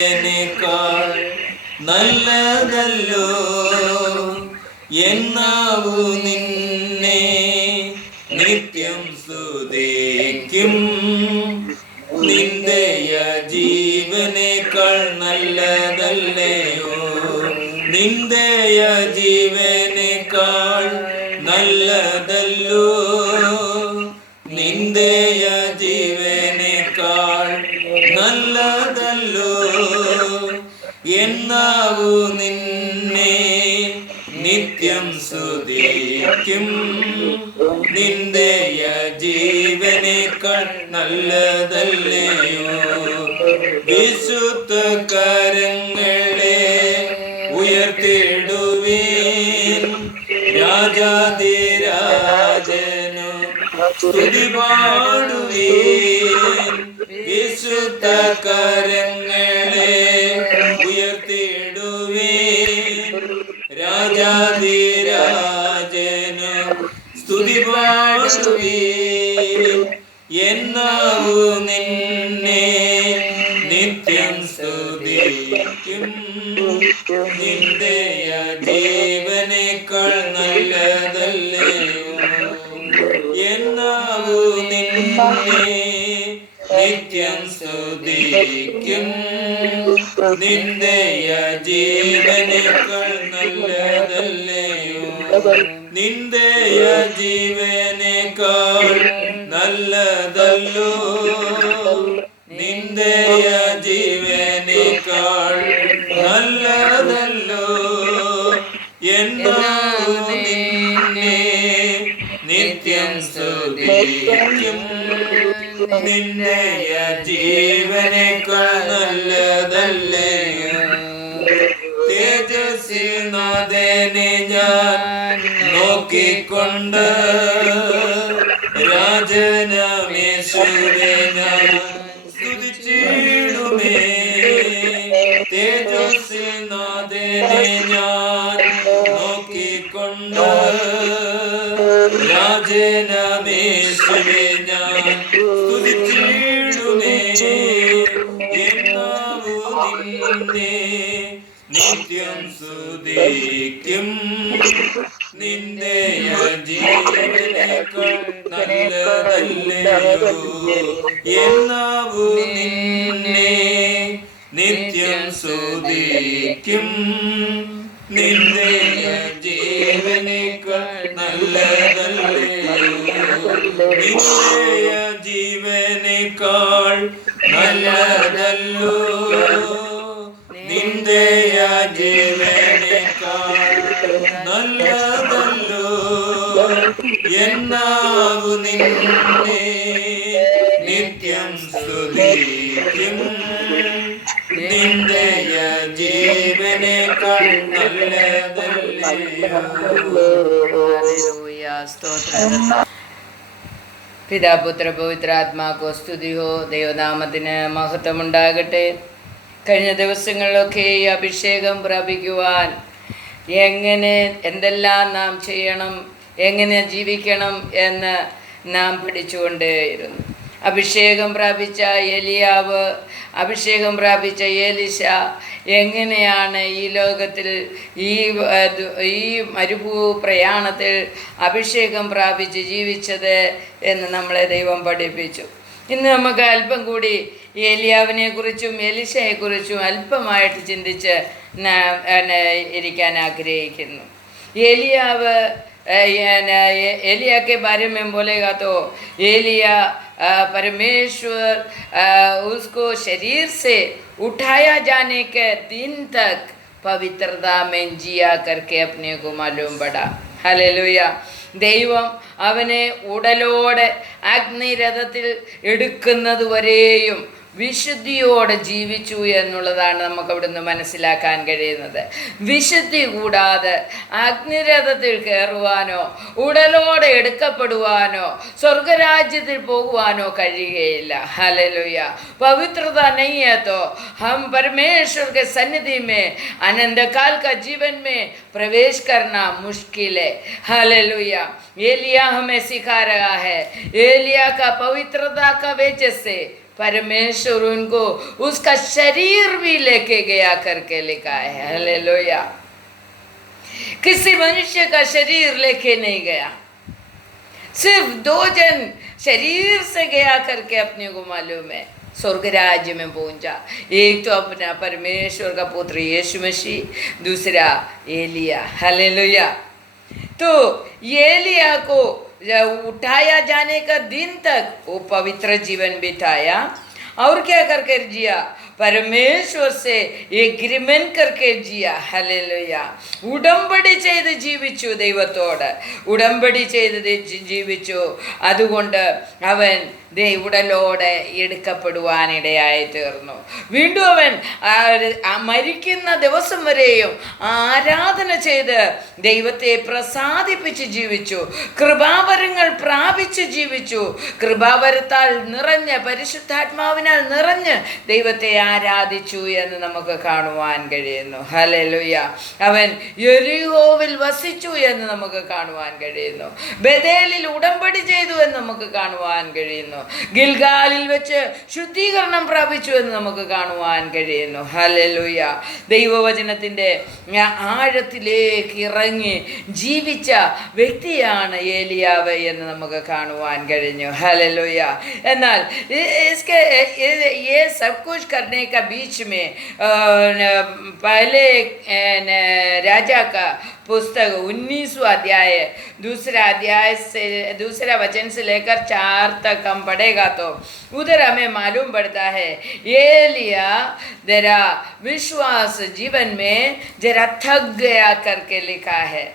േക്കാൾ നല്ലതല്ലോ എന്നാവു നിന്നെ നിത്യം സ്തുതിക്കും. നിന്ദയ ജീവനേക്കാൾ നല്ലതല്ലയോ, നിന്ദയ ജീവനേക്കാൾ നല്ലതല്ലോ, നിന്ദയ ജീവനേക്കാൾ നല്ലതല്ലോ എന്നാവു നിന്നെ നിത്യം സ്തുതിക്കും. നിന്ദയ ജീവനേക്കാൾ നല്ലതല്ലയോ. വിശുദ്ധ കരങ്ങളെ ഉയർത്തിടുവീൻ, രാജാധിരാജനു സ്തുതി പാടുവീൻ. വിശുദ്ധ കരങ്ങളെ ഉയർത്തിടുവീൻ, രാജാധിരാജനു സ്തുതി പാടുവീൻ. എന്നാവു നിന്നെ നിത്യം സ്തുതിക്കും. നിന്ദയ ജീവനേക്കാൾ നല്ലതല്ലയോ, എന്നാവു നിന്നെ നിത്യം സ്തുതിക്കും. നിന്ദയ ജീവനേക്കാൾ നല്ലതല്ലയോ, നിന്ദയ ജീവനേക്കാൾ നല്ലതല്ലോ, നിന്ദയ ജീവനേക്കാൾ നല്ലതല്ലോ എന്നാവു നിന്നെ നിത്യം സ്തുതിക്കും. നിന്ദയ ജീവനേക്കാൾ നല്ലതല്ലയോ. തേജസ്വിനാഥനെ ഞാൻ നോക്കിക്കൊണ്ട്, രാജനമേശുവേ ഞാൻ സ്തുതിച്ചിടുമേ. തേജസ്വിനാഥനെ ഞാൻ നോക്കിക്കൊണ്ട്, രാജനമേശുവേ ഞാൻ സ്തുതിച്ചിടുമേ. എന്നാവു നിന്നെ നിത്യം സ്തുതിക്കും. നിന്ദയ ജീവനേക്കാൾ നല്ലതല്ലയോ, എന്നാവു നിന്നെ നിത്യം സ്തുതിക്കും. നിന്ദയ ജീവനേക്കാൾ നല്ലതല്ലയോ, നിന്ദയ ജീവനേക്കാൾ നല്ലതല്ലോ, നിന്ദയ ജീവനേക്കാൾ നല്ലതല്ലോ എന്നാവു നിന്നെ നിത്യം സ്തുതിക്കും. നിന്ദയ ജീവനേക്കാൾ നല്ലതല്ലയോ. പിതാപുത്ര പവിത്രാത്മാക്കോ സ്തുതി ഹോ. ദൈവനാമത്തിന് മഹത്വമുണ്ടാകട്ടെ. കഴിഞ്ഞ ദിവസങ്ങളിലൊക്കെ ഈ അഭിഷേകം പ്രാപിക്കുവാൻ എന്തെല്ലാം നാം ചെയ്യണം, എങ്ങനെ ജീവിക്കണം എന്ന് നാം പഠിച്ചുകൊണ്ടേയിരുന്നു. അഭിഷേകം പ്രാപിച്ച എലിയാവ്, അഭിഷേകം പ്രാപിച്ച ഏലിശ എങ്ങനെയാണ് ഈ ലോകത്തിൽ ഈ മരുഭൂ പ്രയാണത്തിൽ അഭിഷേകം പ്രാപിച്ച് ജീവിച്ചത് എന്ന് നമ്മളെ ദൈവം പഠിപ്പിച്ചു. ഇന്ന് നമുക്ക് അല്പം കൂടി ഏലിയാവിനെ കുറിച്ചും എലിശയെക്കുറിച്ചും അല്പമായിട്ട് ചിന്തിച്ച് ഇരിക്കാൻ ആഗ്രഹിക്കുന്നു. ഏലിയാവ് एलिया के बारे में बोलेगा तो एलिया परमेश्वर उसको शरीर से उठाया जाने के दिन तक पवित्रता में जिया करके अपने को मालूम पड़ा. ഹല്ലേലൂയ. ദൈവം അവനെ ഉടലോടെ അഗ്നിരഥത്തിൽ എടുക്കുന്നത് വരെയും വിശുദ്ധിയോടെ ജീവിച്ചു എന്നുള്ളതാണ് നമുക്ക് അവിടുന്ന് മനസ്സിലാക്കാൻ കഴിയുന്നത്. വിശുദ്ധി കൂടാതെ അഗ്നിരഥത്തിൽ കയറുവാനോ ഉടലോടെ എടുക്കപ്പെടുവാനോ സ്വർഗരാജ്യത്തിൽ പോകുവാനോ കഴിയുകയില്ല. ഹല്ലേലൂയ. पवित्रता नहीं है तो हम परमेश्वर के सन्निधि में अनंत काल का जीवन में प्रवेश करना मुश्किल है. हालेलुया. एलिया हमें सिखा रहा है, एलिया का पवित्रता का वजह से परमेश्वर उनको उसका शरीर भी लेके गया करके लिखा है। हालेलुया। किसी मनुष्य का शरीर लेके नहीं गया, सिर्फ 2 जन शरीर से गया करके अपने को मालूम है स्वर्ग राज्य में पहुंचा। एक तो अपना परमेश्वर का पुत्र यीशु मसीह, दूसरा एलिया। हालेलुया। तो एलिया को उठाया जाने का दिन तक वो पवित्र जीवन बिताया और क्या करके जिया, परमेश्वर से एग्रीमेंट करके जिया। ഹല്ലേലൂയ. ഉടമ്പടി ചെയ്ത് ജീവിച്ചു, ദൈവത്തോട് ഉടമ്പടി ചെയ്ത് ജീവിച്ചു. അതുകൊണ്ട് അവൻ ഉടലോടെ എടുക്കപ്പെടുവാനിടയായി തീർന്നു. വീണ്ടും അവൻ മരിക്കുന്ന ദിവസം വരെയും ആരാധന ചെയ്ത് ദൈവത്തെ പ്രസാദിപ്പിച്ച് ജീവിച്ചു, കൃപാവരങ്ങൾ പ്രാപിച്ച് ജീവിച്ചു. കൃപാവരത്താൽ നിറഞ്ഞ്, പരിശുദ്ധാത്മാവിനാൽ നിറഞ്ഞ് ദൈവത്തെ ആരാധിച്ചു എന്ന് നമുക്ക് കാണുവാൻ കഴിയുന്നു. ഹല്ലേലൂയ. അവൻ യെരിഹോവിൽ വസിച്ചു എന്ന് നമുക്ക് കാണുവാൻ കഴിയുന്നു. ബേഥേലിൽ ഉടമ്പടി ചെയ്തു എന്ന് നമുക്ക് കാണുവാൻ കഴിയുന്നു. ഗിൽഗാലിൽ വെച്ച് ശുദ്ധീകരണം പ്രാപിച്ചു എന്ന് നമുക്ക് കാണുവാൻ കഴിയുന്നു. ഹല്ലേലൂയ. ദൈവവചനത്തിൻ്റെ ആഴത്തിലേക്ക് ഇറങ്ങി ജീവിച്ച വ്യക്തിയാണ് ഏലിയാവ് എന്ന് നമുക്ക് കാണുവാൻ കഴിഞ്ഞു. ഹല്ലേലൂയ. എന്നാൽ ये सब कुछ करने का बीच में पहले राजा का पुस्तक 19वां अध्याय दूसरा वचन से लेकर 4 तक हम पढ़ेगा तो उधर हमें मालूम पड़ता है एलिया जरा विश्वास जीवन में जरा थक गया करके लिखा है,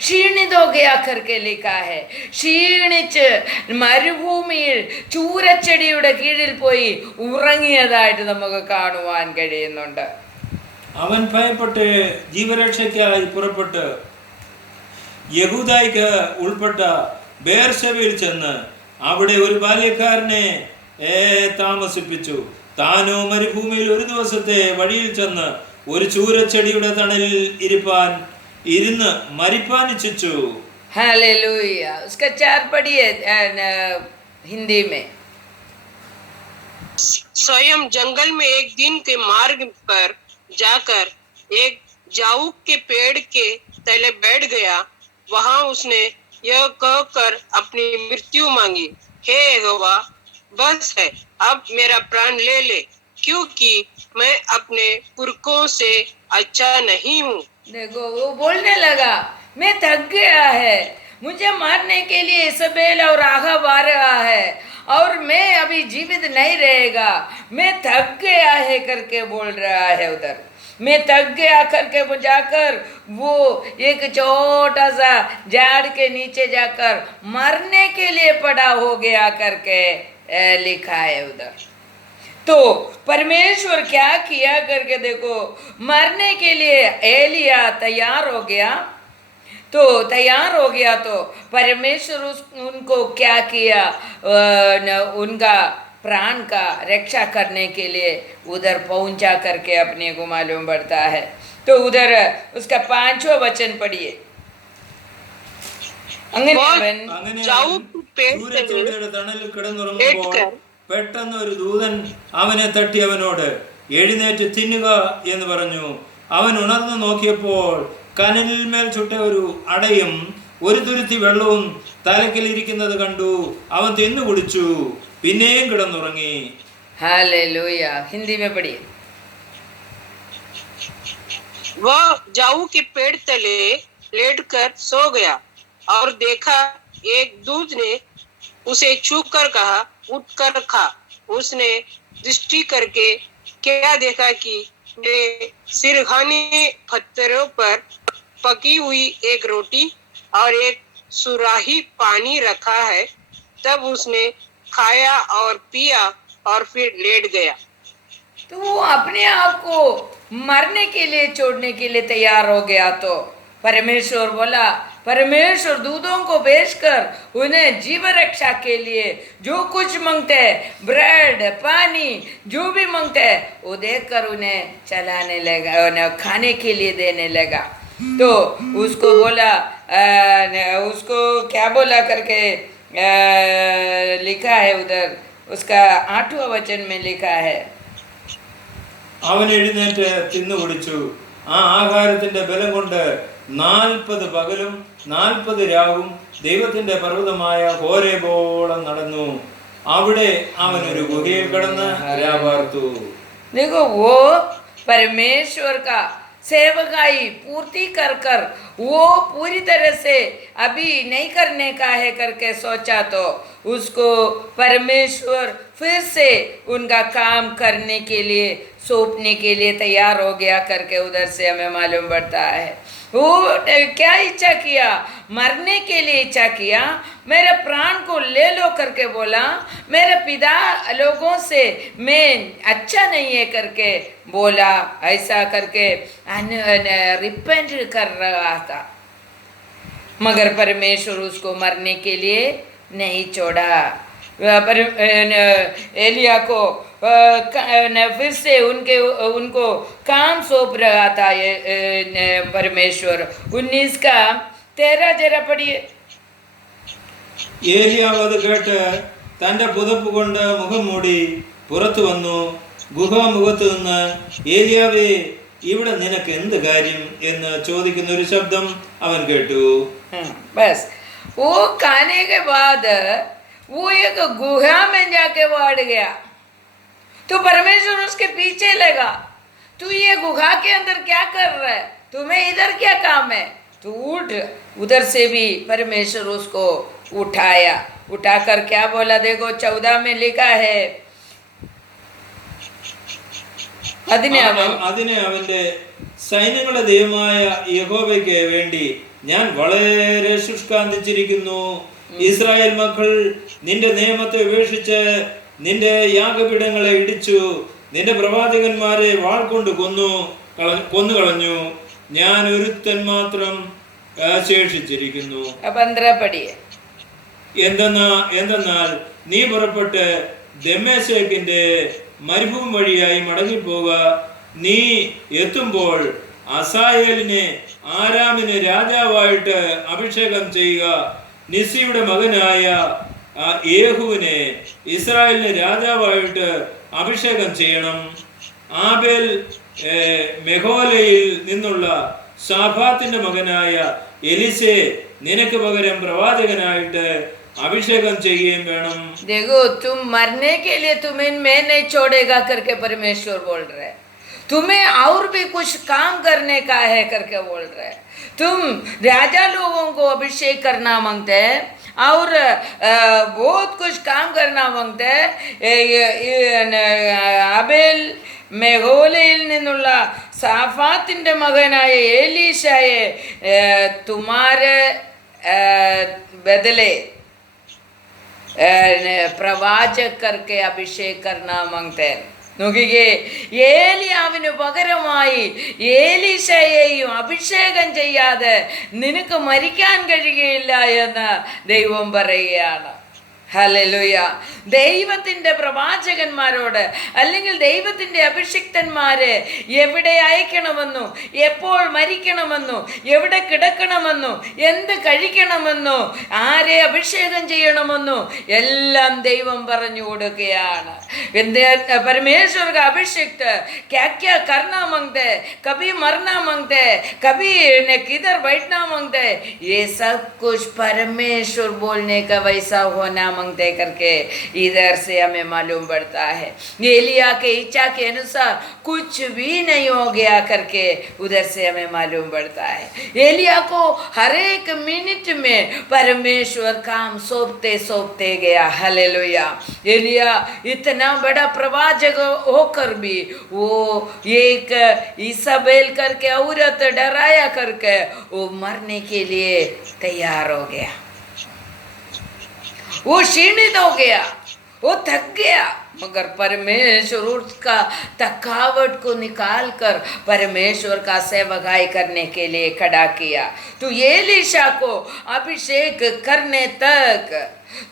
ക്ഷീണിതോ ഗയാ करके लिखा है. ക്ഷീണിച്ച് മരുഭൂമിയിൽ ചൂരച്ചെടിയുടെ കീഴിൽ പോയി ഉറങ്ങിയതായിട്ട് നമുക്ക് കാണുവാൻ കഴിയുന്നുണ്ട്. അവൻ ഭയപ്പെട്ട് ജീവരക്ഷയ്ക്കായി പുറപ്പെട്ട് യഹൂദായ്ക്ക് ഉൾപ്പെട്ട ബേർശബയിൽ ചെന്ന് അവിടെ ഒരു ബാല്യക്കാരനെ താമസിപ്പിച്ചു. താനോ മരുഭൂമിയിൽ ഒരു ദിവസത്തെ വഴിയിൽ ചെന്ന് ഒരു ചൂരച്ചെടിയുടെ തണലിൽ ഇരുന്ന് മരിപ്പാൻ ഇച്ഛിച്ചു. हालेलुया. उसका 4 पढ़िए हिंदी में. स्वयं जंगल में एक दिन के मार्ग पर जाकर एक जाऊक के पेड़ के तले बैठ गया. वहां उसने यह कहकर अपनी मृत्यु मांगी, हे यहोवा, बस है, अब मेरा प्राण ले ले, क्योंकि मैं अपने पुरखों से अच्छा नहीं हूँ. देखो वो बोलने लगा, मैं थक गया है, मुझे मारने के लिए इज़बेल और आहाब आ रहा है और मैं अभी जीवित नहीं रहेगा, मैं थक गया है करके बोल रहा है. उधर मैं थक गया करके वो जाकर वो एक छोटा सा झाड़ के नीचे जाकर मरने के लिए पड़ा हो गया करके लिखा है उधर. तो परमेश्वर क्या किया करके देखो, मरने के लिए एलिया तैयार हो गया. तो तैयार हो गया तो परमेश्वर उनको क्या किया, उनका प्राण का रक्षा करने के लिए उधर पहुंचा करके अपने को मालूम पड़ता है. तो उधर उसका 5वां वचन पढ़िए. പെട്ടെന്ന് ഒരു ദൂതൻ അവനെ തട്ടി അവനോട് എഴുന്നേറ്റ് തിന്നുക എന്ന് പറഞ്ഞു. അവൻ ഉണർന്നു നോക്കിയപ്പോൾ കനലിൽ മേൽ ചുട്ട ഒരു അടയും ഒരു തുരുത്തി വെള്ളവും തലക്കിലിരിക്കുന്നത് കണ്ടു. അവൻ തിന്നു കുടിച്ചു, പിന്നെയും കിടന്നുറങ്ങി. हालेलुया. हिंदी में पढ़िए. वह जाऊ के पेड़ तले लेटकर सो गया और देखा एक दूत ने उसे छू कर कहा, उठकर खा. उसने दृष्टि करके क्या देखा कि मेरे सिरहाने पत्थरों पर पकी हुई एक रोटी और एक सुराही पानी रखा है. तब उसने खाया और पिया और फिर लेट गया. तो वो अपने आप को मरने के लिए छोड़ने के लिए तैयार हो गया. तो परमेश्वर बोला, परमेश्वर दूतों को भेजकर उन्हें जीव रक्षा के लिए जो कुछ मांगते हैं, ब्रेड, पानी, जो भी मांगते हैं वो देकर उन्हें चलाने लगा, उन्हें खाने के लिए देने लगा. तो उसको बोला, उसको क्या बोला करके लिखा है उधर, उसका 8वां वचन में लिखा है, അവൻ എഴുന്നേറ്റ് തിന്നു കുടിച്ചു. ആ ആഹാരത്തിന്റെ ബലം കൊണ്ട് 40 പകലും 40 രാവും ദൈവത്തിന്റെ പർവ്വതമായ ഹോരേബോളം നടന്നു. അവിടെ അവൻ ഒരു ഗുഹയിൽ കിടന്ന് രാപാർത്തു. देखो वो परमेश्वर का सेवकाई पूर्ति कर कर वो पूरी तरह से अभी नहीं करने का है करके सोचा तो उसको परमेश्वर फिर से उनका काम करने के लिए सौंपने के लिए तैयार हो गया करके उधर से हमें मालूम पड़ता है. वो क्या इच्छा किया? मरने के लिए इच्छा किया, मेरे प्राण को ले लो करके बोला. मेरे पिता लोगों से मैं अच्छा नहीं है करके बोला. ऐसा करके रिपेंट कर रहा था, मगर परमेश्वर उसको मरने के लिए नहीं छोड़ा. पर एलिया को फिर से उनको काम सौंप रहा था परमेश्वर. 19 का 13 जरा पढ़िए. ഏലിയാവ് അത് കേട്ട് തന്റെ പുതപ്പ് കൊണ്ട് മുഖം മൂടി പുറത്തു വന്നു. ഗുഹാമുഖത്ത് നിന്ന്, ഏലിയാവേ, ഇവിടെ നിനക്ക് എന്ത് കാര്യം എന്ന് ചോദിക്കുന്ന ഒരു ശബ്ദം അവൻ കേട്ടു. बस वो खाने के बाद वो एक गुहा में जाके बैठ गया. तो परमेश्वर उसके पीछे लगा, तू ये गुहा के अंदर क्या कर रहा है? तुम्हें इधर क्या काम है? तू उठ. उधर से भी परमेश्वर उसको उठाया. उठाकर क्या बोला? देखो 14 में लिखा है, അതിനെ അവന്റെ സൈന്യങ്ങളുടെ ദൈവമായ യഹോവയ്ക്ക് വേണ്ടി ഞാൻ വളരെ ശുഷ്കാന്തിച്ചിരിക്കുന്നു. ഇസ്രായേൽ മക്കൾ നിന്റെ നിയമത്തെ ഉപേക്ഷിച്ച് നിന്റെ യാഗപീഠങ്ങളെ ഇടിച്ചു, നിന്റെ പ്രവാചകന്മാരെ വാൾ കൊണ്ട് കൊന്നുകളഞ്ഞു. ഞാൻ ഒരുത്തൻ മാത്രം ശേഷിച്ചിരിക്കുന്നു. എന്തെന്നാൽ നീ പുറപ്പെട്ട് ദമ്മേശേക്കിന്റെ മരുഭൂമി വഴിയായി മടങ്ങിപ്പോക. നീ എത്തുമ്പോൾ അസായേലിനെ ആരാമിന് രാജാവായിട്ട് അഭിഷേകം ചെയ്യുക. നിസിയുടെ മകനായ യേഹുവിനെ ഇസ്രായേലിന് രാജാവായിട്ട് അഭിഷേകം ചെയ്യണം. ആബേൽ മെഹോലയിൽ നിന്നുള്ള ഷാഫാത്തിന്റെ മകനായ എലിസെ നിനക്ക് പകരം പ്രവാചകനായിട്ട് अभिषेकम चाहिए मैडम. देखो तुम मरने के लिए तुम्हें मैं नहीं छोड़ेगा करके परमेश्वर बोल रहे हैं. तुम्हें और भी कुछ काम करने का है करके बोल रहे हैं. तुम राजा लोगों को अभिषेक करना मांगते हैं और बहुत कुछ काम करना मांगते हैं. അബേൽ മെഹോലയിൽ നിന്നുള്ള സാഫാത്തിന്റെ മകനായ എലീശായെ തുമാരെ ബദലെ പ്രവാചക करके अभिषेक करना मांगते हैं. നോക്കിക്കേ, ഏലിയാവിന് പകരമായി ഏലീശയെയും അഭിഷേകം ചെയ്യാതെ നിനക്ക് മരിക്കാൻ കഴിയുകയില്ല എന്ന് ദൈവം പറയുകയാണ്. ഹല്ലേലൂയ. ദൈവത്തിൻ്റെ പ്രവാചകന്മാരോട് അല്ലെങ്കിൽ ദൈവത്തിൻ്റെ അഭിഷിക്തന്മാരെ എവിടെ അയക്കണമെന്നോ, എപ്പോൾ മരിക്കണമെന്നോ, എവിടെ കിടക്കണമെന്നോ, എന്ത് കഴിക്കണമെന്നോ, ആരെ അഭിഷേകം ചെയ്യണമെന്നോ എല്ലാം ദൈവം പറഞ്ഞു കൊടുക്കുകയാണ്. परमेश्वर का अभिषेक क्या क्या करना मांगते, कभी मरना मांगते, कभी किधर बैठना मांगते, ये सब कुछ परमेश्वर बोलने का वैसा होना मांगते करके इधर से हमें मालूम पड़ता है. एलिया के इच्छा के अनुसार कुछ भी नहीं हो गया करके उधर से हमें मालूम पड़ता है. एलिया को हर एक मिनट में परमेश्वर काम सौंपते सौंपते गया. हालेलुया. एलिया इतना बड़ा प्रवाचक होकर भी वो एक इसाबेल करके औरत डराया करके वो मरने के लिए तैयार हो गया. वो क्षीणित हो गया, वो थक गया, मगर परमेश्वर उसका थकावट को निकाल कर परमेश्वर का सेवकाई करने के लिए खड़ा किया. तो एलीशा को अभिषेक करने तक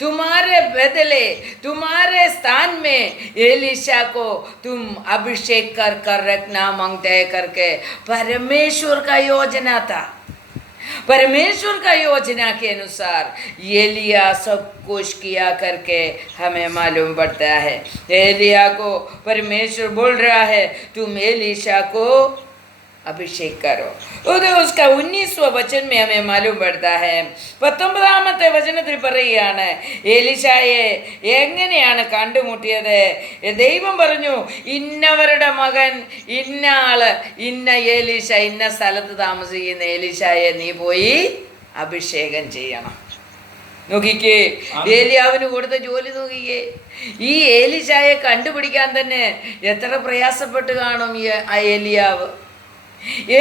तुम्हारे बदले तुम्हारे स्थान में एलीशा को तुम अभिषेक कर कर रखना मांगते करके परमेश्वर का योजना था. परमेश्वर का योजना के अनुसार एलिया सब कुछ किया करके हमें मालूम पड़ता है। एलिया को परमेश्वर बोल रहा है तुम एलीशा को अभिषेक करो। उधर उसका 19वां वचन में हमें मालूം പടുത്താ है 19ാമത്തെ വചനത്തിൽ പറയുകയാണ് എലീശായെ എങ്ങനെയാണ് കണ്ടുമുട്ടിയത്. ദൈവം പറഞ്ഞു ഇന്നവരുടെ മകൻ ഇന്ന ആള് ഇന്ന എലീശ ഇന്ന സ്ഥലത്ത് താമസിക്കുന്ന എലീശായെ നീ പോയി അഭിഷേകം ചെയ്യണം. നോക്കിക്കേ, ഏലിയാവിന് കൊടുത്ത ജോലി നോക്കിക്കേ. ഈ എലീശായെ കണ്ടുപിടിക്കാൻ തന്നെ എത്ര പ്രയാസപ്പെട്ട് കാണും ഈ ഏലിയാവ്.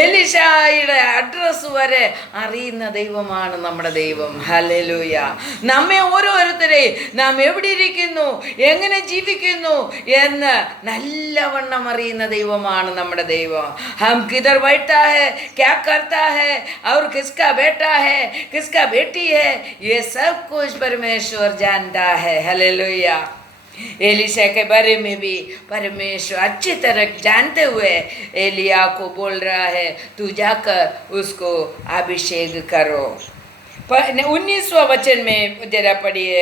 എലീശായുടെ അഡ്രസ് വരെ അറിയുന്ന ദൈവമാണ് നമ്മുടെ ദൈവം. ഹല്ലേലൂയ. നമ്മെ ഓരോരുത്തരെയും നാം എവിടെ ഇരിക്കുന്നു, എങ്ങനെ ജീവിക്കുന്നു എന്ന് നല്ലവണ്ണം അറിയുന്ന ദൈവമാണ് നമ്മുടെ ദൈവം. ഹം കിധർ बैठा है, क्या करता है और किसका बेटा है, किसका बेटी है, ये सब कुछ परमेश्वर जानता है. हालेलुया. एलीशा के बारे में भी परमेश्वर अच्छी तरह जानते हुए एलिया को बोल रहा है तू जाकर उसको अभिषेक करो. 19वां वचन में जरा पढ़िए,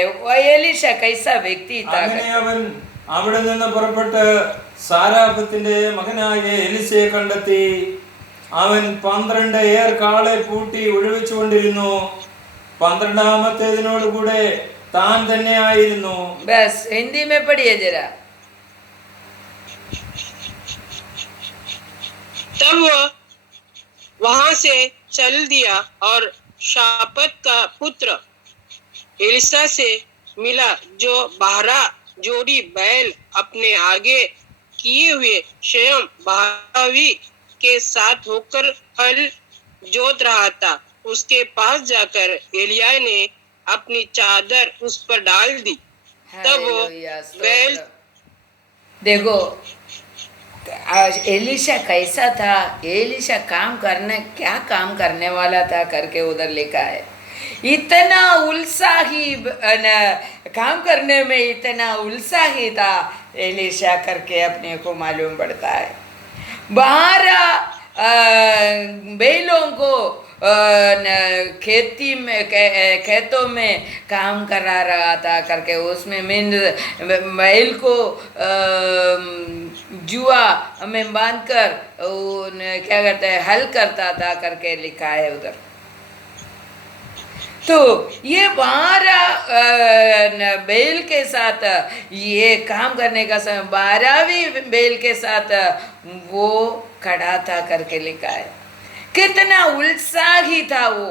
एलीशा कैसा व्यक्ति था. അവൻ അവിടെ നിന്ന് പുറപ്പെട്ട് സാരാഫത്തിന്റെ മകനായ എലീശയെ കണ്ടെത്തി. അവൻ 12 ഏർ കാളെ പൂട്ടി ഒഴിവിച്ചുകൊണ്ടിരുന്നു. 12ാമത്തേതിനോട് കൂടെ तान धन्य आയിരുന്നു. बस हिंदी में पढ़िए जरा. तब वह वहां से चल दिया और शापत का पुत्र एलिशा से मिला, जो 12 जोड़ी बैल अपने आगे किए हुए स्वयं 12वीं के साथ होकर हल जोत रहा था. उसके पास जाकर एलिया ने अपनी चादर उस पर डाल दी. तब वो बैल. देखो एलीशा कैसा था. एलीशा क्या काम करने वाला था करके उधर लिखा है. इतना उत्साही काम करने में इतना उत्साही था एलीशा करके अपने को मालूम पड़ता है. 12 बैलों को खेती में खेतों में काम करा रहा था करके उसमें बैल को जुआ में बांधकर क्या कहते हैं हल करता था करके लिखा है उधर. तो ये 12 बैल के साथ ये काम करने का समय 12वीं बैल के साथ वो खड़ा था करके लिखा है. कितना उत्साही था वो.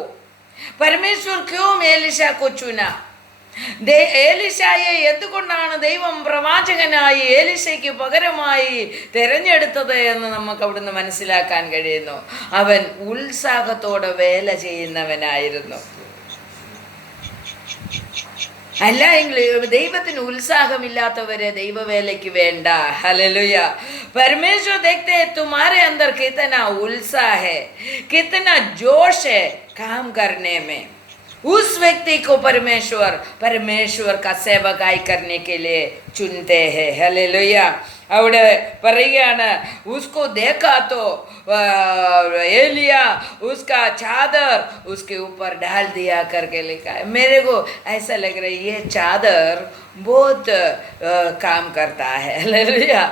परमेश्वर क्यों एलीशा को चुना. ഏലിശായെ എന്തുകൊണ്ടാണ് ദൈവം പ്രവാചകനായി ഏലിശയ്ക്ക് പകരമായി തിരഞ്ഞെടുത്തത് എന്ന് നമുക്ക് അവിടുന്ന് മനസ്സിലാക്കാൻ കഴിയുന്നു. അവൻ ഉത്സാഹത്തോടെ വേല ചെയ്യുന്നവനായിരുന്നു. അല്ല എങ്കിൽ ദൈവത്തിന് ഉത്സാഹമില്ലാത്തവരെ ദൈവവേലയ്ക്ക് വേണ്ട. ഹല്ലേലൂയ. परमेश्वर देखते हैं तुम्हारे अंदर कितना उत्साह है, कितना जोश है काम करने में. उस व्यक्ति को परमेश्वर का सेवकाई करने के लिए चुनते हैं. हालेलुया. അവിടെ പറയുകയാണ് उसको देखा तो एलिया उसका चादर उसके ऊपर डाल दिया करके लिखा है. मेरे को ऐसा लग रहा है ये चादर बहुत काम करता है. हालेलुया.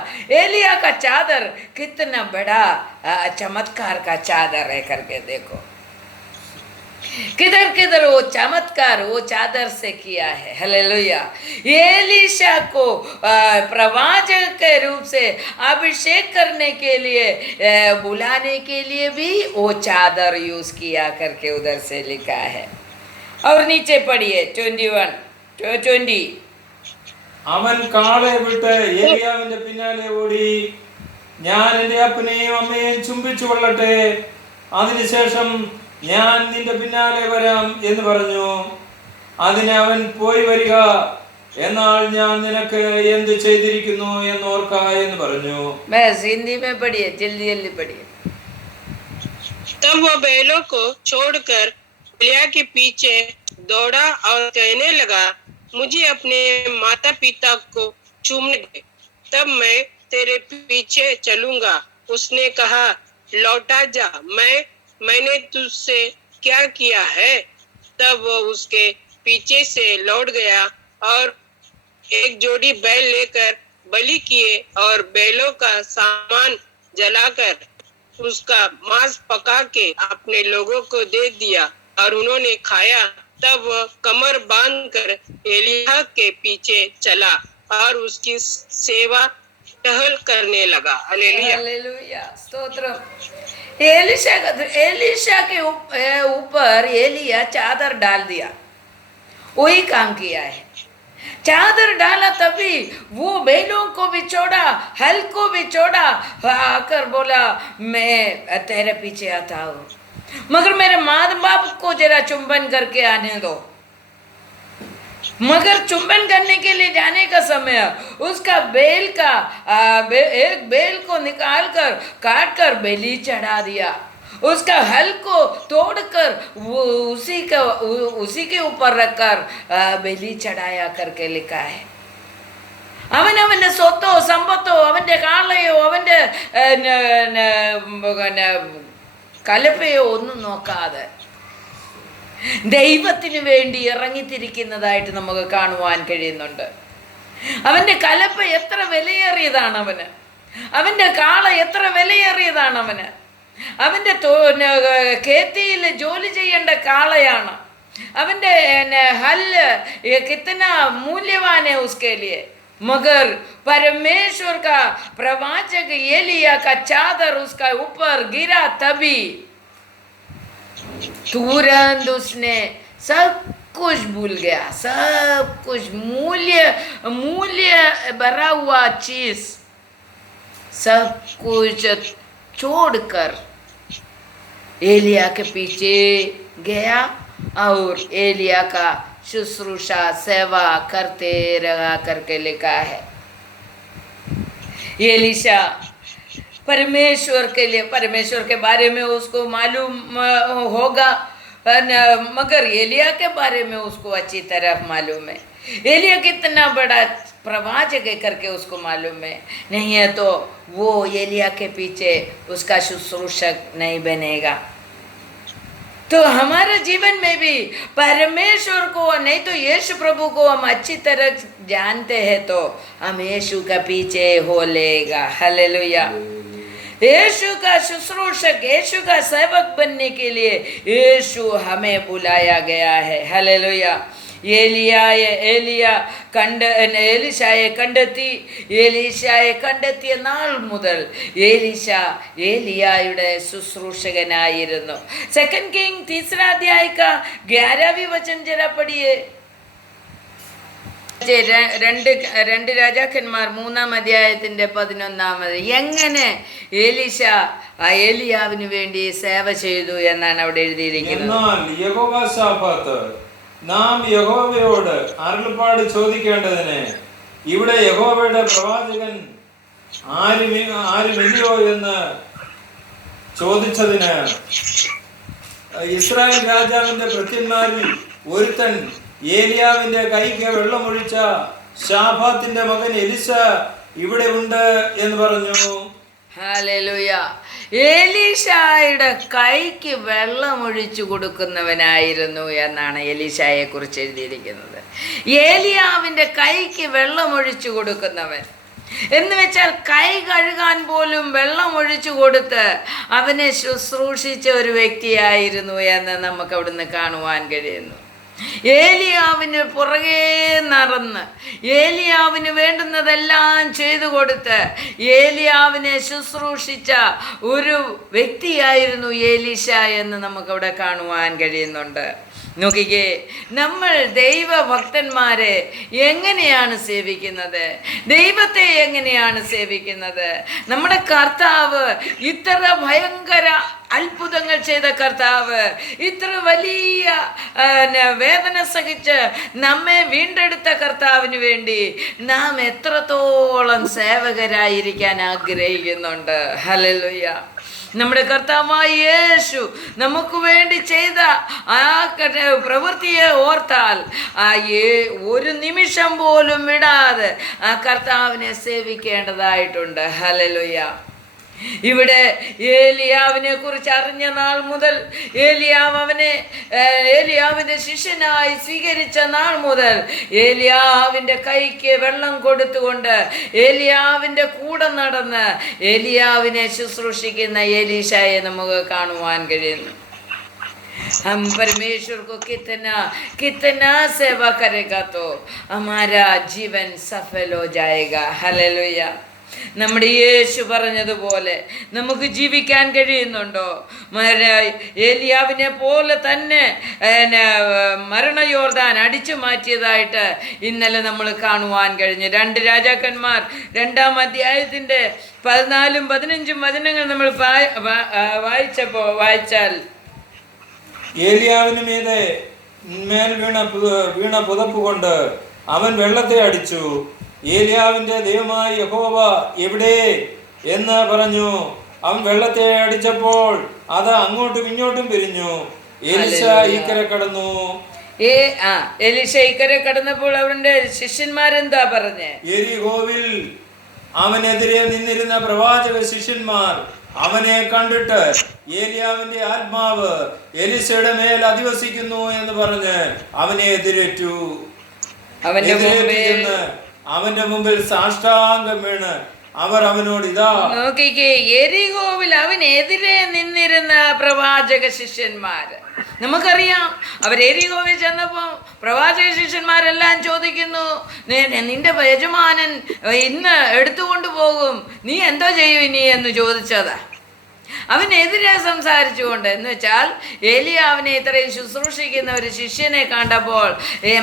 एलिया का चादर कितना बड़ा चमत्कार का चादर है करके देखो. किधर किधर वो चमत्कार वो चादर से किया है. हालेलुया. एलीशा को प्रवाचक के रूप से अभिषेक करने के लिए बुलाने के लिए भी वो चादर यूज किया करके उधर से लिखा है. और नीचे पढ़िए 21-20. അവൻ കാളെ വിട്ട് ഏലിയാവിന്റെ പിന്നാലെ ഓടി, ഞാൻ എൻ്റെ അപ്പനെയും അമ്മയെയും ചുംബിച്ചു കൊള്ളട്ടെ, അതിനുശേഷം ഞാൻ നിന്റെ പിന്നാലെ വരാം എന്ന് പറഞ്ഞു. അതിന് അവൻ പോയി വരിക, എന്നാൽ ഞാൻ നിനക്ക് എന്ത് ചെയ്തിരിക്കുന്നു എന്നോർക്ക എന്ന് പറഞ്ഞു. हिंदी में पढ़िए, जल्दी जल्दी पढ़िए. तब वो बैलों को छोड़कर एलिया के पीछे दौड़ा और कहने लगा, मुझे अपने माता पिता को चूमने दे, तब मैं तेरे पीछे चलूंगा. उसने कहा, लौटा जा, मैंने तुझसे क्या किया है? तब वो उसके पीछे से लौट गया और एक जोड़ी बैल लेकर बलि किए और बैलों का सामान जलाकर उसका मांस पका के अपने लोगों को दे दिया और उन्होंने खाया। तब वह कमर बांधकर एलिय्याह के पीछे चला और उसकी सेवा टहल करने लगा। हालेलुया। हालेलुया, स्तोत्रम। एलिशा के ऊपर एलिया चादर डाल दिया, वही काम किया है। चादर डाला तभी वो बैलों को भी छोड़ा, हल को भी छोड़ा, आकर बोला मैं तेरे पीछे आता हूँ, मगर मेरे माँ बाप को जरा चुंबन करके आने दो। मगर चुंबन करने के लिए जाने का समय उसका बेल का एक बेल को निकाल कर काट कर बलि चढ़ा दिया, उसका हल को तोड़कर वो उसी के ऊपर रखकर बलि चढ़ाया करके लिखा है। അവന്റെ സ്വത്തോ സമ്പത്തോ അവന്റെ കാളയോ അവന്റെ കലപ്പയോ ഒന്നും നോക്കാതെ ദൈവത്തിന് വേണ്ടി ഇറങ്ങിത്തിരിക്കുന്നതായിട്ട് നമുക്ക് കാണുവാൻ കഴിയുന്നുണ്ട്. അവന്റെ കലപ്പ എത്ര വിലയേറിയതാണ് അവന്, അവന്റെ കാള എത്ര വിലയേറിയതാണ് അവന്, അവന്റെ കേത്തിയിൽ ജോലി ചെയ്യേണ്ട കാളയാണ്, അവന്റെ ഹല്ല് കിतना मूल्यवान है उसके लिए। मगर परमेश्वर का प्रवाचक एलिया का चादर उसका ऊपर गिरा तभी तुरंत उसने सब कुछ भूल गया, सब कुछ मूल्य भरा हुआ चीज सब कुछ छोड़कर एलिया के पीछे गया और एलिया का शुश्रूषा सेवा करते रहा करके लिखा है। एलिशा परमेश्वर के लिए, परमेश्वर के बारे में उसको मालूम होगा, मगर एलिया के बारे में उसको अच्छी तरह मालूम है। एलिया कितना बड़ा प्रवाचक है करके उसको मालूम है, नहीं है तो वो एलिया के पीछे उसका शुश्रूषक नहीं बनेगा। तो हमारे जीवन में भी परमेश्वर को नहीं तो यीशु प्रभु को हम अच्छी तरह जानते हैं तो हम यीशु का पीछे हो लेगा। हालेलुया। यीशु का शुश्रूषक, यीशु का सेवक बनने के लिए यीशु हमें बुलाया गया है। हालेलुया। എലീശായെ കണ്ടെത്തിയ നാൾ മുതൽ एलीशा एलियाയുടെ ശുശ്രൂഷകനായിരുന്നു। सेकंड किंग 3 अध्याय का 11वीं वचन जरा पढ़िए। രണ്ട് രാജാക്കന്മാർ 3 അധ്യായത്തിന്റെ 11 എങ്ങനെ എലീശ ഏലിയാവിന് വേണ്ടി സേവ ചെയ്തു എന്നാണ് അവിടെ എഴുതിയിരിക്കുന്നത്. നാം യഹോവയോട് അരുളപ്പാട് ചോദിക്കേണ്ടതിന് ഇവിടെ യഹോവയുടെ പ്രവാചകൻ ആരുമില്ലയോ എന്ന് ചോദിച്ചതിന് ഇസ്രായേൽ രാജാവിന്റെ ഭൃത്യന്മാരിൽ ഒരുത്തൻ ഏലിയാവിന്റെ കൈക്ക് വെള്ളമൊഴിച്ച ശാഫാത്തിന്റെ മകൻ എലിശ ഇവിടെ ഉണ്ട് എന്ന് പറഞ്ഞു. ഹല്ലേലൂയ. എലീശായുടെ കൈക്ക് വെള്ളമൊഴിച്ചു കൊടുക്കുന്നവനായിരുന്നു എന്നാണ് എലീശായെ കുറിച്ച് എഴുതിയിരിക്കുന്നത്. ഏലിയാവിൻ്റെ കൈക്ക് വെള്ളമൊഴിച്ചു കൊടുക്കുന്നവൻ എന്ന് വെച്ചാൽ കൈ കഴുകാൻ പോലും വെള്ളമൊഴിച്ചു കൊടുത്ത് അവനെ ശുശ്രൂഷിച്ച ഒരു വ്യക്തിയായിരുന്നു എന്ന് നമുക്ക് അവിടുന്ന് കാണുവാൻ കഴിയുന്നു. ഏലിയാവിന് പുറകെ നടന്ന് ഏലിയാവിന് വേണ്ടുന്നതെല്ലാം ചെയ്തു കൊടുത്ത് ഏലിയാവിനെ ശുശ്രൂഷിച്ച ഒരു വ്യക്തിയായിരുന്നു എലീശ എന്ന് നമുക്കവിടെ കാണുവാൻ കഴിയുന്നുണ്ട്. നോക്കിക്കേ, നമ്മൾ ദൈവഭക്തന്മാരെ എങ്ങനെയാണ് സേവിക്കുന്നത്, ദൈവത്തെ എങ്ങനെയാണ് സേവിക്കുന്നത്? നമ്മുടെ കർത്താവ് ഇത്ര ഭയങ്കര അത്ഭുതങ്ങൾ ചെയ്ത കർത്താവ്, ഇത്ര വലിയ വേദന സഹിച്ച് നമ്മെ വീണ്ടെടുത്ത കർത്താവിന് വേണ്ടി നാം എത്രത്തോളം സേവകരായിരിക്കാൻ ആഗ്രഹിക്കുന്നുണ്ട്. ഹല്ലേലൂയ. നമ്മുടെ കർത്താവായ യേശു നമുക്ക് വേണ്ടി ചെയ്ത ആ പ്രവൃത്തിയെ ഓർത്താൽ ഒരു നിമിഷം പോലും വിടാതെ ആ കർത്താവിനെ സേവിക്കേണ്ടതായിട്ടുണ്ട്. ഹല്ലേലൂയ. ഇവിടെ ഏലിയാവിനെ കുറിച്ച് അറിഞ്ഞ നാൾ മുതൽ, ഏലിയാവിന്റെ ശിഷ്യനായി സ്വീകരിച്ച നാൾ മുതൽ ഏലിയാവിന്റെ കൈക്ക് വെള്ളം കൊടുത്തുകൊണ്ട് ഏലിയാവിന്റെ കൂടെ നടന്ന് ഏലിയാവിനെ ശുശ്രൂഷിക്കുന്ന എലീശായെ നമുക്ക് കാണുവാൻ കഴിയുന്നു. हम परमेश्वर को कितना सेवा करेगा तो हमारा जीवन सफल हो जाएगा. हालेलुया. നമ്മുടെ യേശു പറഞ്ഞതുപോലെ നമുക്ക് ജീവിക്കാൻ കഴിയുന്നുണ്ടോ? ഏലിയാവിനെ പോലെ തന്നെ മരണയോർദാൻ അടിച്ചു മാറ്റിയതായിട്ട് ഇന്നലെ നമ്മൾ കാണുവാൻ കഴിഞ്ഞു. 2 രാജാക്കന്മാർ 2-ാം അധ്യായത്തിൻ്റെ 14-15 വചനങ്ങൾ നമ്മൾ വായിച്ചാൽ ഏലിയാവിന് മേൽ വീണ പുതപ്പ് കൊണ്ട് അവൻ വെള്ളത്തെ അടിച്ചു. ഏലിയാവിന്റെ ദൈവമായ യഹോവ എവിടെ എന്ന് പറഞ്ഞു. അവൻ വെള്ളത്തെ അടിച്ചപ്പോൾ അത് അങ്ങോട്ടും ഇങ്ങോട്ടും പിരിഞ്ഞു. എലീശ ഇക്കരെ കടന്നു. എലീശ ഇക്കരെ കടന്നപ്പോൾ അവന്റെ ശിഷ്യന്മാരെന്താ പറഞ്ഞേ? എരിഹോവിൽ അവനെതിരെ നിന്നിരുന്ന പ്രവാചക ശിഷ്യന്മാർ അവനെ കണ്ടിട്ട് ഏലിയാവിന്റെ ആത്മാവ് എലീശയുടെ മേൽ അധിവസിക്കുന്നു എന്ന് പറഞ്ഞ് അവനെ എതിരേറ്റു. അവന്റെ മുമ്പിൽ സാഷ്ടാംഗം വീണ് അവർ അവനോട് ഇതാ. നോക്കിക്കേ, എരിഹോവിൽ അവനെതിരെ നിന്നിരുന്ന പ്രവാചക ശിഷ്യന്മാര്. നമുക്കറിയാം, അവർ എരിഹോവിൽ ചെന്നപ്പോ പ്രവാചക ശിഷ്യന്മാരെല്ലാം ചോദിക്കുന്നു, നിന്റെ യജമാനൻ ഇന്ന് എടുത്തുകൊണ്ട് പോകും, നീ എന്തോ ചെയ്യും ഇനി എന്ന് ചോദിച്ചതാ. അവനെതിരെ സംസാരിച്ചുകൊണ്ട്, എന്ന് വെച്ചാൽ ഏലിയാവിനെ ഇത്രയും ശുശ്രൂഷിക്കുന്ന ഒരു ശിഷ്യനെ കണ്ടപ്പോൾ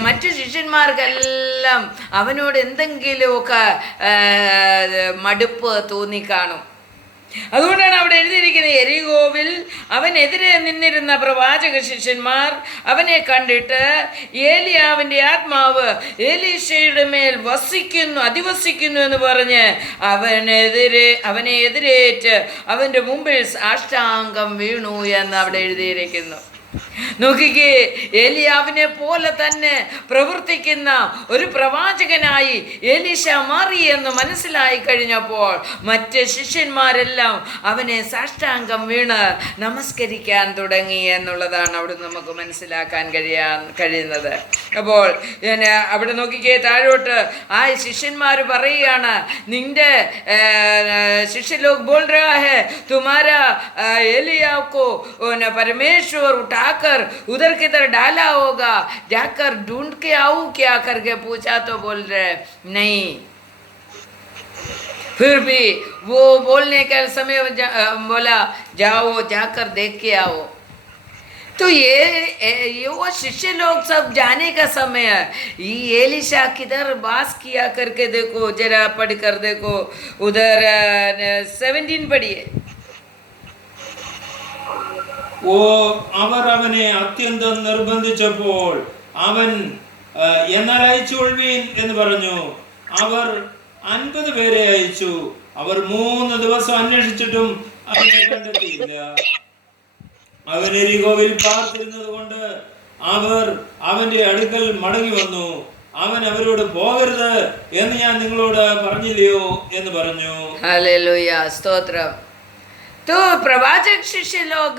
മറ്റു ശിഷ്യന്മാർക്കെല്ലാം അവനോട് എന്തെങ്കിലുമൊക്കെ മടുപ്പ് തോന്നിക്കാണും. അതുകൊണ്ടാണ് അവിടെ എഴുതിയിരിക്കുന്നത്, എരിഹോവിൽ അവനെതിരെ നിന്നിരുന്ന പ്രവാചക ശിഷ്യന്മാർ അവനെ കണ്ടിട്ട് ഏലിയാവിൻ്റെ ആത്മാവ് എലീശയുടെ മേൽ അധിവസിക്കുന്നു എന്ന് പറഞ്ഞ് അവനെ എതിരേറ്റ് അവൻ്റെ മുമ്പിൽ സാഷ്ടാംഗം വീണു എന്ന് അവിടെ എഴുതിയിരിക്കുന്നു. നോക്കിക്കേ, ഏലിയാവിനെ പോലെ തന്നെ പ്രവർത്തിക്കുന്ന ഒരു പ്രവാചകനായി എലീശ മാറി എന്ന് മനസ്സിലായി കഴിഞ്ഞപ്പോൾ മറ്റ് ശിഷ്യന്മാരെല്ലാം അവനെ സാഷ്ടാംഗം വീണ് നമസ്കരിക്കാൻ തുടങ്ങി എന്നുള്ളതാണ് അവിടെ നമുക്ക് മനസ്സിലാക്കാൻ കഴിയുന്നത്. അപ്പോൾ അവിടെ നോക്കിക്കേ, താഴോട്ട് ആ ശിഷ്യന്മാർ പറയുകയാണ്, നിന്റെ शिष्य लोग बोल रहा है तुम्हारा एलिया को परमेश्वर उठाकर उधर किधर डाला होगा, जाकर ढूंढ के आओ क्या करके पूछा तो बोल रहे नहीं. फिर भी वो बोलने के समय बोला जाओ जाकर देख के आओ. तो ये वो शिष्य लोग सब जाने का समय है. ये एलिशा किधर बास किया करके देखो, जरा पढ़ कर देखो, उधर 17 पढ़िए. അവർ അവനെ അത്യന്തം നിർബന്ധിച്ചപ്പോൾ അവൻ എന്നാൽ അയച്ചുകൊള്ളുവീൻ എന്ന് പറഞ്ഞു. അവർ 50 പേരെ അയച്ചു. അവർ 3 ദിവസം അന്വേഷിച്ചിട്ടും അവനെ കണ്ടെത്തിയില്ല. അവൻ എരിഹോവിൽ പാർത്തിരുന്നത് കൊണ്ട് അവർ അവന്റെ അടുക്കൽ മടങ്ങി വന്നു. അവൻ അവരോട് പോകരുത് എന്ന് ഞാൻ നിങ്ങളോട് പറഞ്ഞില്ലയോ എന്ന് പറഞ്ഞു. ഹല്ലേലൂയ, സ്തോത്രം. तो प्रवाचक शिष्य लोग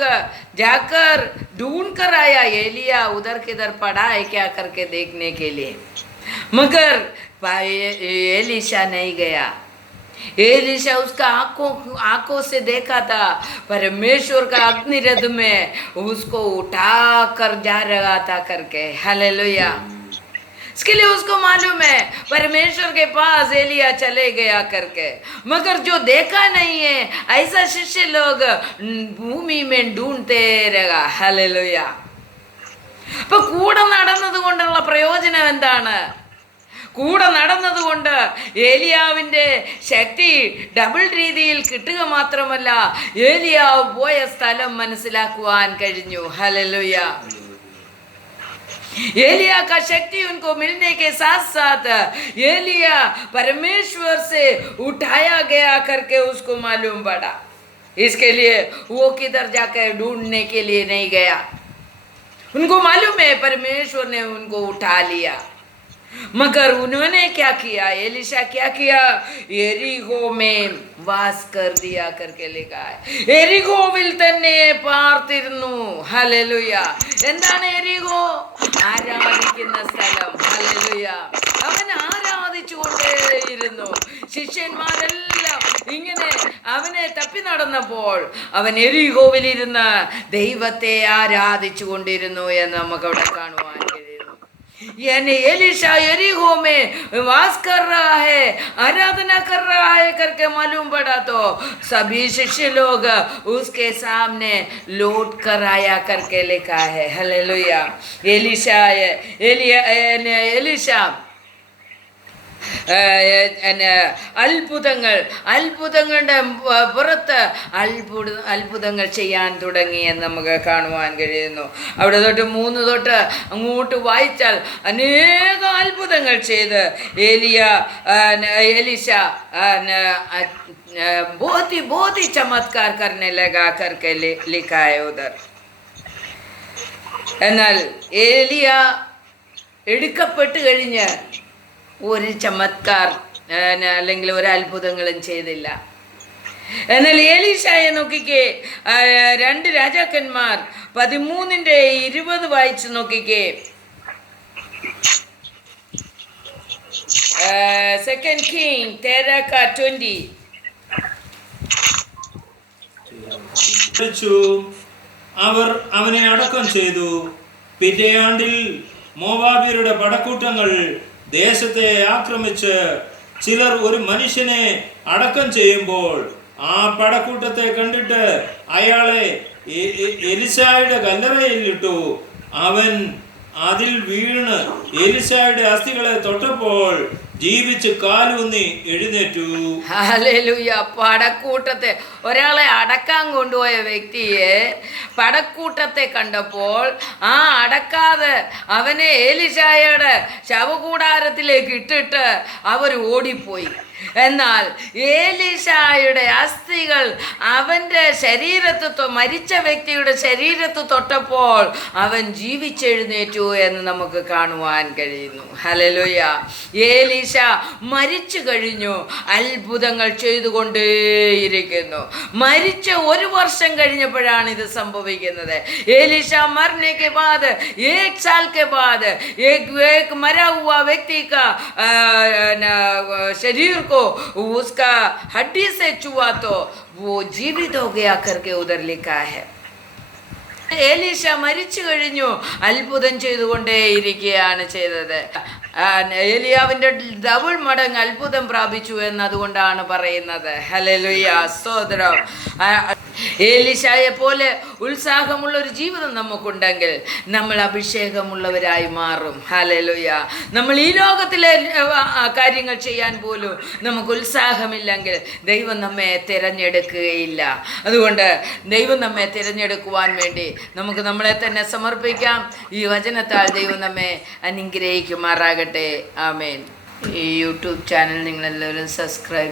जाकर ढूंढ कर आया एलिया उधर किधर पड़ा है क्या करके देखने के लिए, मगर एलिशा नहीं गया. एलिशा उसका आंखों से देखा था, परमेश्वर का अग्नि रथ में उसको उठा कर जा रहा था करके. हालेलुया. इसके लिए उसको मालूम है परमेश्वर के पास एलिया चले गया करके, मगर जो देखा नहीं है ऐसा शिष्य लोग भूमि में ढूंढते रहेगा. हालेलुया. അപ്പൊ കൂടെ നടന്നത് കൊണ്ടുള്ള പ്രയോജനം എന്താണ്? കൂടെ നടന്നതുകൊണ്ട് ഏലിയാവിൻ്റെ ശക്തി ഡബിൾ രീതിയിൽ കിട്ടുക മാത്രമല്ല, ഏലിയാവ് പോയ സ്ഥലം മനസ്സിലാക്കുവാൻ കഴിഞ്ഞു. ഹല്ലേലൂയ. एलिया का शक्ति उनको मिलने के साथ साथ एलिया परमेश्वर से उठाया गया करके उसको मालूम पड़ा. इसके लिए वो किधर जाकर ढूंढने के लिए नहीं गया. उनको मालूम है परमेश्वर ने उनको उठा लिया. मगर उन्होंने क्या किया, एलिशा क्या किया, एरिगो में वास कर दिया करके लिखा है. എരിഗോവിൽ തന്നെ പാർത്തിരുന്നു. ഹല്ലേലൂയ. എന്താണ് എരിഗോ? ആരാധിക്കുന്ന സ്ഥലം. ഹല്ലേലൂയ. അവൻ ആരാധിച്ചു കൊണ്ടേയിരുന്നു. ശിഷ്യന്മാരെല്ലാം ഇങ്ങനെ അവനെ തപ്പി നടന്നപ്പോൾ അവൻ എരിഗോവിലിരുന്ന് ദൈവത്തെ ആരാധിച്ചു കൊണ്ടിരുന്നു എന്ന് നമുക്ക് അവിടെ കാണുവാൻ കഴിയുന്നു. यानी एलिशा यरीहो में वास कर रहा है, आराधना कर रहा है करके मालूम पड़ा तो सभी शिष्य लोग उसके सामने लौट कर आया करके लिखा है. हालेलुया. एलिशा അത്ഭുതങ്ങളുടെ പുറത്ത് അത്ഭുതങ്ങൾ ചെയ്യാൻ തുടങ്ങി എന്ന് നമുക്ക് കാണുവാൻ കഴിയുന്നു. അവിടെ തൊട്ട് 3 തൊട്ട് അങ്ങോട്ട് വായിച്ചാൽ അനേകം അത്ഭുതങ്ങൾ ചെയ്ത് एलिशा बहुत ही चमत्कार करने लगा करके लिखा है उधर. എന്നാൽ ഏലിയ എടുക്കപ്പെട്ട് കഴിഞ്ഞ് ഒരു ചമത്കാർ അല്ലെങ്കിൽ ഒരു അത്ഭുതങ്ങളും ചെയ്തില്ല. എന്നാൽ ഏലീശായെ നോക്കിക്കേ, 2 രാജാക്കന്മാർ 13:20 വായിച്ചു നോക്കിക്കേ. 2 King 13:20. അവർ അവനെ അടക്കം ചെയ്തു. പിറ്റേയാണ്ടിൽ മോവാബ്യരുടെ പടക്കൂട്ടങ്ങൾ ദേശത്തെ ആക്രമിച്ച് ചിലർ ഒരു മനുഷ്യനെ അടക്കം ചെയ്യുമ്പോൾ ആ പടക്കൂട്ടത്തെ കണ്ടിട്ട് അയാളെ എലിശായുടെ കല്ലറയിലിട്ടു. അവൻ അതിൽ വീണ് എലിശായുടെ അസ്ഥികളെ തൊട്ടപ്പോൾ ജീവിച്ച് കാലൂന്നി എഴുന്നേറ്റു. ഹല്ലേലൂയ. പടക്കൂട്ടത്തെ, ഒരാളെ അടക്കാൻ കൊണ്ടുപോയ വ്യക്തിയെ പടക്കൂട്ടത്തെ കണ്ടപ്പോൾ ആ അടക്കാതെ അവനെ എലിശായുടെ ശവകൂടാരത്തിലേക്ക് ഇട്ടിട്ട് അവർ ഓടിപ്പോയി. എന്നാൽ ഏലീശായുടെ അസ്ഥികൾ അവൻ്റെ ശരീരത്ത്, മരിച്ച വ്യക്തിയുടെ ശരീരത്ത് തൊട്ടപ്പോൾ അവൻ ജീവിച്ചെഴുന്നേറ്റു എന്ന് നമുക്ക് കാണുവാൻ കഴിയുന്നു. ഹല്ലേലൂയ. ഏലീശ മരിച്ചു കഴിഞ്ഞു, അത്ഭുതങ്ങൾ ചെയ്തുകൊണ്ടേയിരിക്കുന്നു. മരിച്ച 1 വർഷം കഴിഞ്ഞപ്പോഴാണ് ഇത് സംഭവിക്കുന്നത്. ഏലീശ मरने के बाद 1 साल के बाद एक मरा हुआ व्यक्ति का शरीर को उसका हड्डी से छुआ तो वो जीवित हो गया करके उधर लिखा है. ഏലീശ മരിച്ചു കഴിഞ്ഞു, അത്ഭുതം ചെയ്തുകൊണ്ടേയിരിക്കുകയാണ് ചെയ്തത്. ഏലിയാവിൻ്റെ ഡബിൾ മടങ്ങ് അത്ഭുതം പ്രാപിച്ചു എന്നതുകൊണ്ടാണ് പറയുന്നത്. ഹല്ലേലൂയ. സ്തോത്രം. ഏലീശായെ പോലെ ഉത്സാഹമുള്ളൊരു ജീവിതം നമുക്കുണ്ടെങ്കിൽ നമ്മൾ അഭിഷേകമുള്ളവരായി മാറും. ഹല്ലേലൂയ. നമ്മൾ ഈ ലോകത്തിലെ കാര്യങ്ങൾ ചെയ്യാൻ പോലും നമുക്ക് ഉത്സാഹമില്ലെങ്കിൽ ദൈവം നമ്മെ തിരഞ്ഞെടുക്കുകയില്ല. അതുകൊണ്ട് ദൈവം നമ്മെ തിരഞ്ഞെടുക്കുവാൻ വേണ്ടി നമുക്ക് നമ്മളെ തന്നെ സമർപ്പിക്കാം. ഈ വചനത്താൽ ദൈവം നമ്മെ അനുഗ്രഹിക്കുമാറാകട്ടെ. ആമേൻ. ഈ യൂട്യൂബ് ചാനൽ നിങ്ങളെല്ലാവരും സബ്സ്ക്രൈബ്